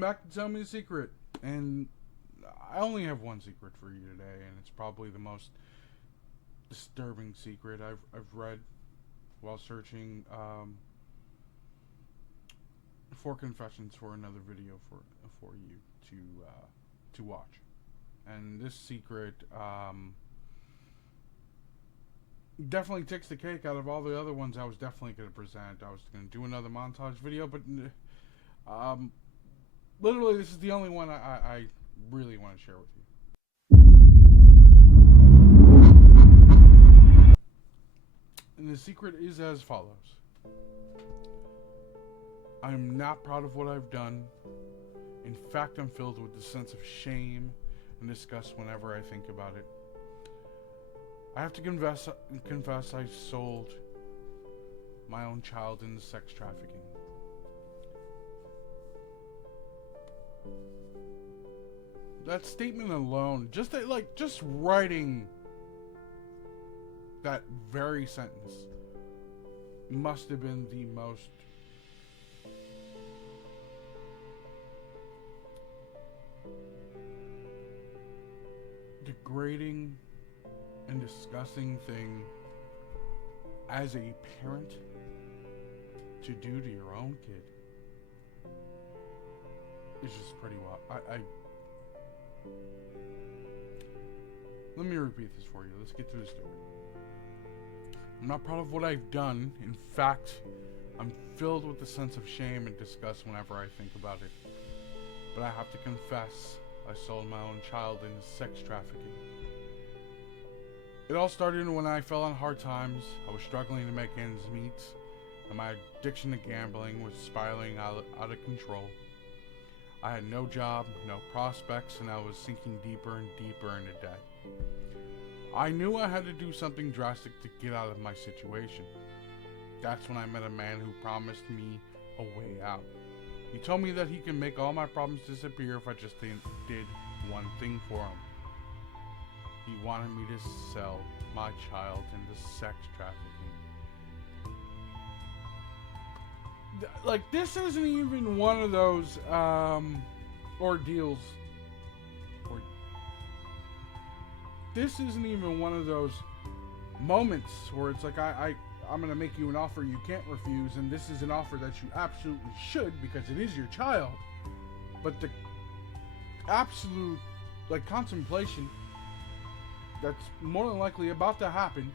coming back to tell me a secret. And I only have one secret for you today, and it's probably the most disturbing secret I've read while searching for confessions for another video for you to watch. And this secret definitely takes the cake out of all the other ones I was definitely going to present. I was going to do another montage video, but literally this is the only one I really want to share with you. And the secret is as follows. I am not proud of what I've done. In fact, I'm filled with a sense of shame and disgust whenever I think about it. I have to confess I sold my own child into sex trafficking. That statement alone, just writing that very sentence must have been the most degrading and disgusting thing as a parent to do to your own kid. It's just pretty wild. Let me repeat this for you. Let's get through the story. I'm not proud of what I've done. In fact, I'm filled with a sense of shame and disgust whenever I think about it. But I have to confess, I sold my own child into sex trafficking. It all started when I fell on hard times. I was struggling to make ends meet, and my addiction to gambling was spiraling out of control. I had no job, no prospects, and I was sinking deeper and deeper into debt. I knew I had to do something drastic to get out of my situation. That's when I met a man who promised me a way out. He told me that he could make all my problems disappear if I just did one thing for him. He wanted me to sell my child into sex trafficking. Like, this isn't even one of those ordeals. This isn't even one of those moments where it's like, I'm going to make you an offer you can't refuse, and this is an offer that you absolutely should because it is your child. But the absolute, contemplation that's more than likely about to happen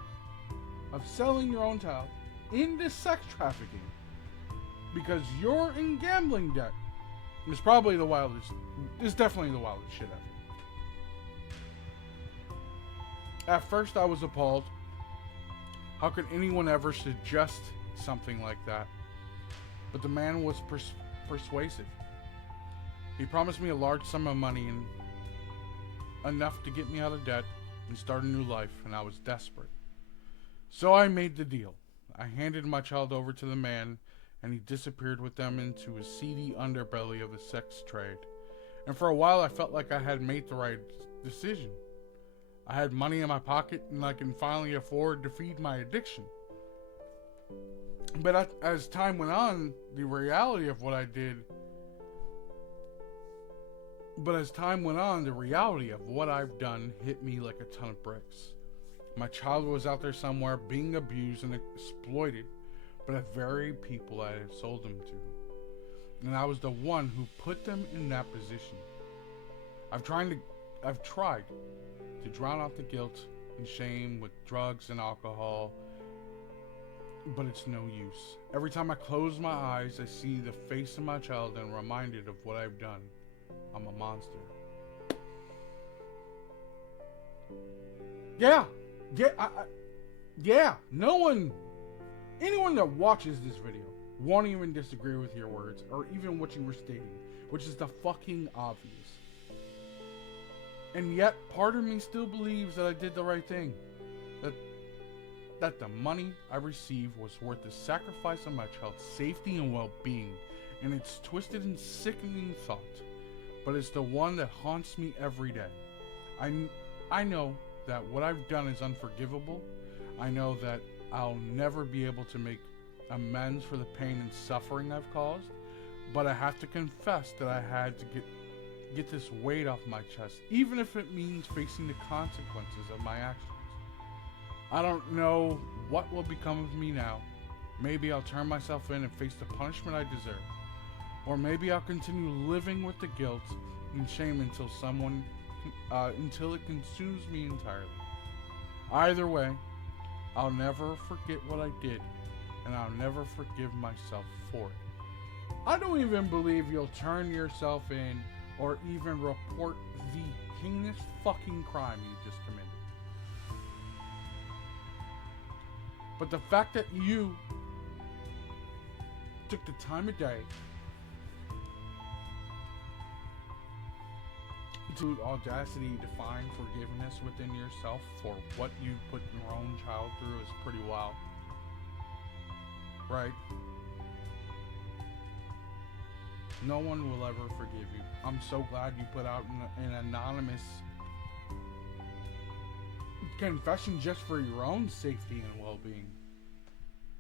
of selling your own child into sex trafficking because you're in gambling debt is probably the wildest. It's definitely the wildest shit ever. At first, I was appalled. How could anyone ever suggest something like that? But the man was persuasive. He promised me a large sum of money and enough to get me out of debt and start a new life, and I was desperate. So I made the deal. I handed my child over to the man, and he disappeared with them into a seedy underbelly of the sex trade. And for a while, I felt like I had made the right decision. I had money in my pocket, and I can finally afford to feed my addiction. But as time went on, the reality of what I've done hit me like a ton of bricks. My child was out there somewhere being abused and exploited by the very people I had sold him to. And I was the one who put them in that position. I've tried to drown out the guilt and shame with drugs and alcohol, but it's no use. Every time I close my eyes, I see the face of my child and I'm reminded of what I've done. I'm a monster. Yeah. Anyone that watches this video won't even disagree with your words or even what you were stating, which is the fucking obvious. And yet, part of me still believes that I did the right thing. That the money I received was worth the sacrifice of my child's safety and well-being. And it's twisted and sickening thought, but it's the one that haunts me every day. I know that what I've done is unforgivable. I know that I'll never be able to make amends for the pain and suffering I've caused. But I have to confess that I had to get this weight off my chest, even if it means facing the consequences of my actions. I don't know what will become of me now. Maybe I'll turn myself in and face the punishment I deserve. Or maybe I'll continue living with the guilt and shame until it consumes me entirely. Either way, I'll never forget what I did, and I'll never forgive myself for it. I don't even believe you'll turn yourself in or even report the heinous fucking crime you just committed. But the fact that you took the time of day to audacity to find forgiveness within yourself for what you put your own child through is pretty wild. Right? No one will ever forgive you. I'm so glad you put out an anonymous confession just for your own safety and well-being.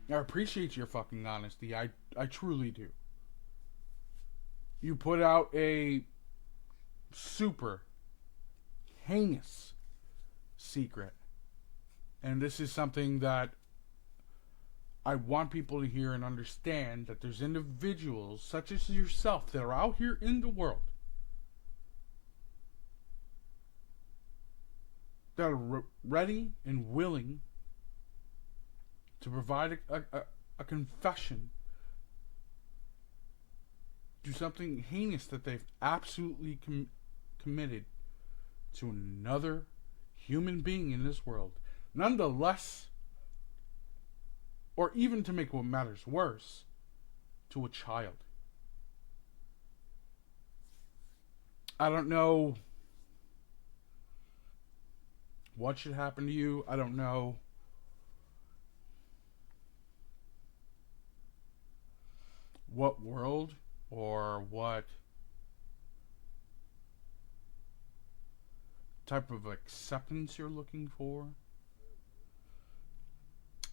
I appreciate your fucking honesty. I truly do. You put out a super heinous secret. And this is something that I want people to hear and understand, that there's individuals such as yourself that are out here in the world that are ready and willing to provide a confession to something heinous that they've absolutely committed to another human being in this world. Nonetheless, or even to make what matters worse, to a child. I don't know what should happen to you. I don't know what world or what type of acceptance you're looking for.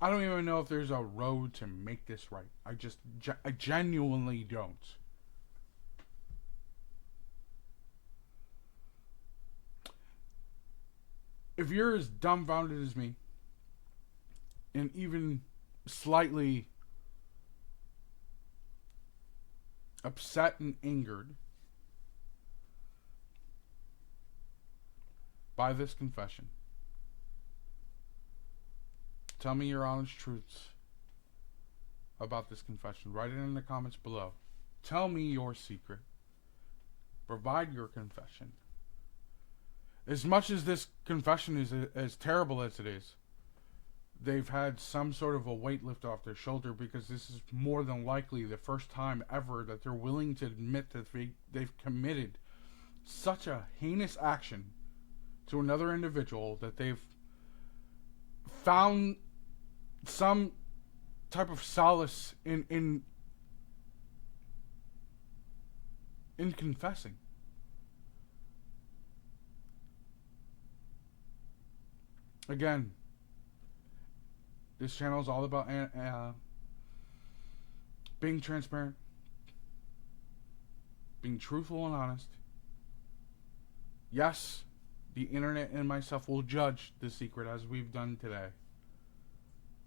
I don't even know if there's a road to make this right. I genuinely don't. If you're as dumbfounded as me, and even slightly upset and angered by this confession, tell me your honest truths about this confession. Write it in the comments below. Tell me your secret. Provide your confession. As much as this confession is as terrible as it is, they've had some sort of a weight lift off their shoulder, because this is more than likely the first time ever that they're willing to admit that they've committed such a heinous action to another individual, that they've found some type of solace in confessing. Again, this channel is all about being transparent, being truthful and honest. Yes, the internet and myself will judge the secret as we've done today.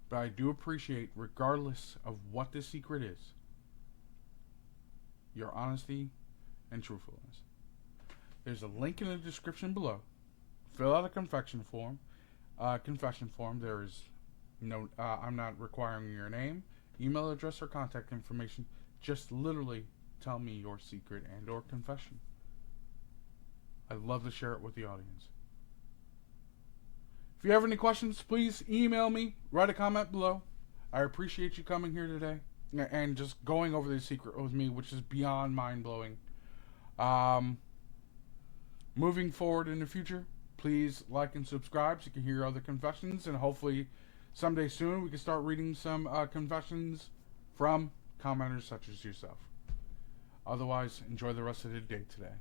But I do appreciate, regardless of what the secret is, your honesty and truthfulness. There's a link in the description below. Fill out a confession form. There is no, I'm not requiring your name, email address, or contact information. Just literally tell me your secret and or confession. I'd love to share it with the audience. If you have any questions, please email me, write a comment below. I appreciate you coming here today and just going over this secret with me, which is beyond mind-blowing. Moving forward in the future, please like and subscribe so you can hear other confessions, and hopefully someday soon we can start reading some confessions from commenters such as yourself. Otherwise, enjoy the rest of the day today.